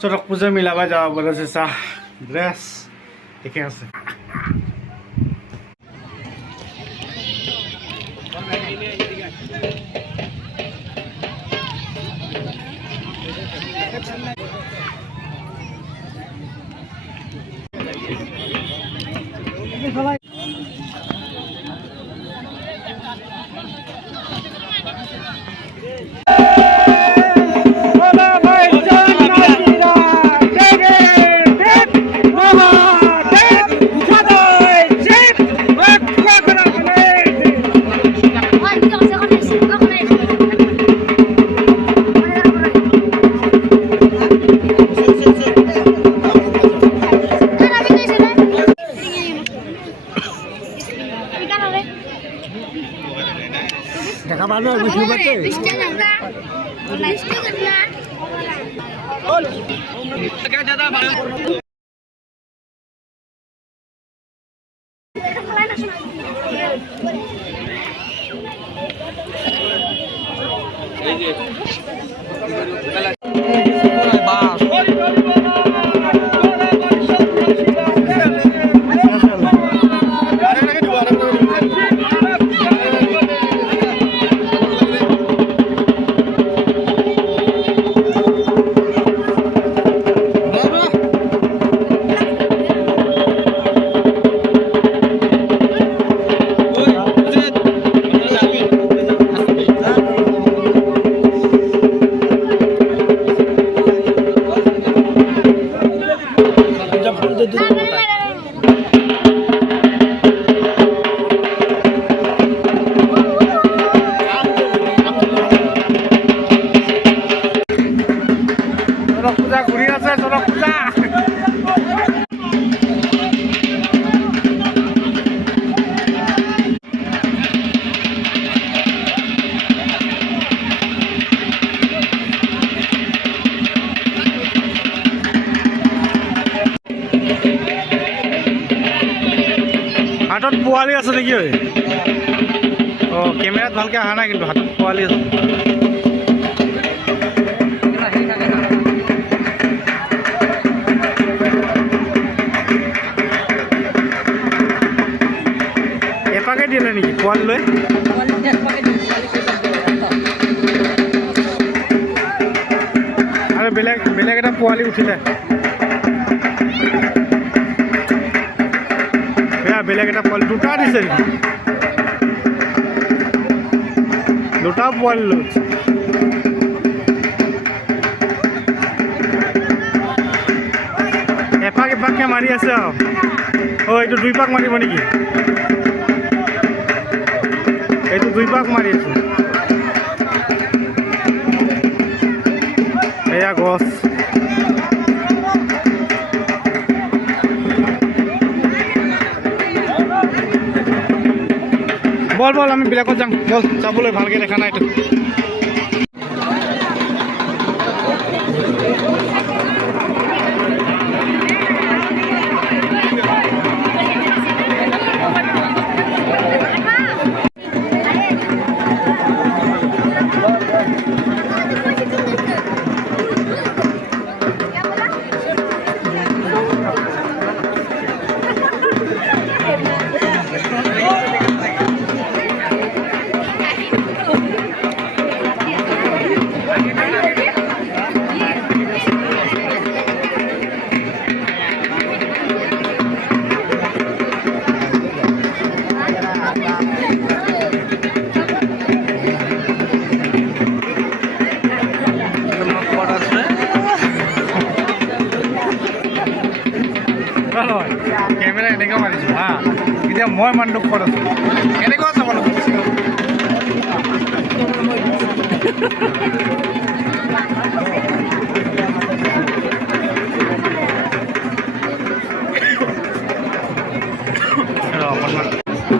চড়ক পূজা মিলাবা যাওয়া বলেছে চাহ ড্রেস দেখে আছে দেখা পালো বুঝতে পারছে পূজা ঘুরি আছে চড়ক পূজা হাতত পোৱালি আছে নেকি ঐ অ কেমেৰাত ভালকে অহা নাই কিন্তু হাতত পোৱালি আছে এপাকে দিলে নেকি পোৱালি লৈ আৰু বেলেগ বেলেগ এটা পোৱালি উঠিলে বেলেগ এটা পোৱালি দুটা দিছে নেকি দুটা পোৱালি লৈছে এপাক এপাককে মাৰি আছে আৰু এইটো দুই পাক মাৰিব নেকি এইটো দুই পাক মাৰি আছে এয়া গছ বল বল আমি বেলেগত যাম বল চাবলৈ ভালকে দেখা নাই এইটো কেমেৰা এনেকৈ মাৰিছোঁ হা এতিয়া মই মানুহটোক ক'ত আছোঁ কেনেকুৱা চাব লাগিব অকণমান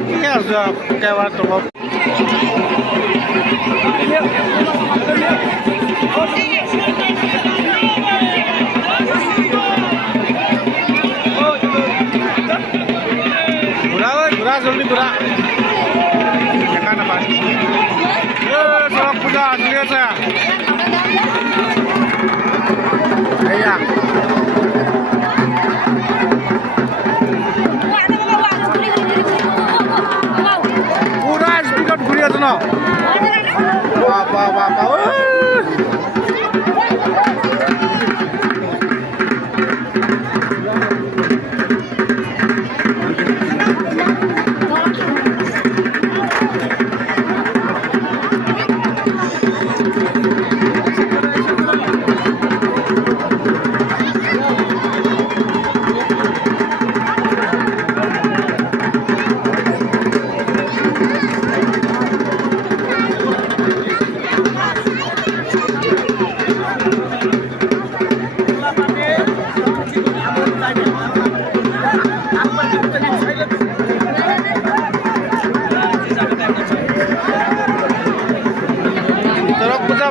ঠিক আছে একেবাৰে তলত ঘূৰা জলদি ঘূৰা দেখা নাপায় চৰক পূজা চলি আছে এয়া পুৰা স্পীডত ঘূৰি আছো ন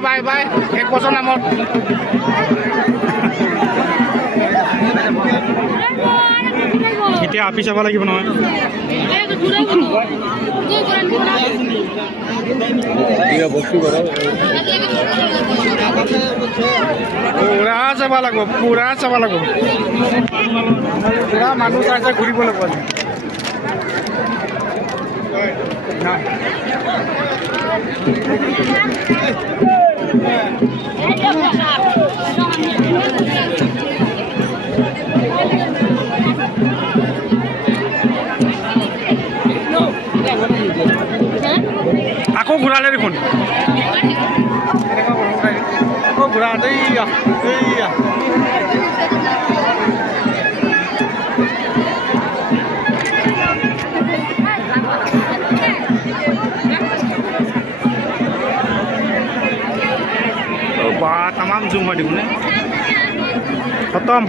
বাই বাই 1 বছৰ নামত এতিয়া আপি চাব লাগিব নহয় পুৰা চাব লাগিব পুৰা মানুহ চাই ঘূৰিব লাগিব আকৌ ঘূৰালে দেখোন আকৌ ঘূৰা বা তামাম জুম হয় দেখোন খতম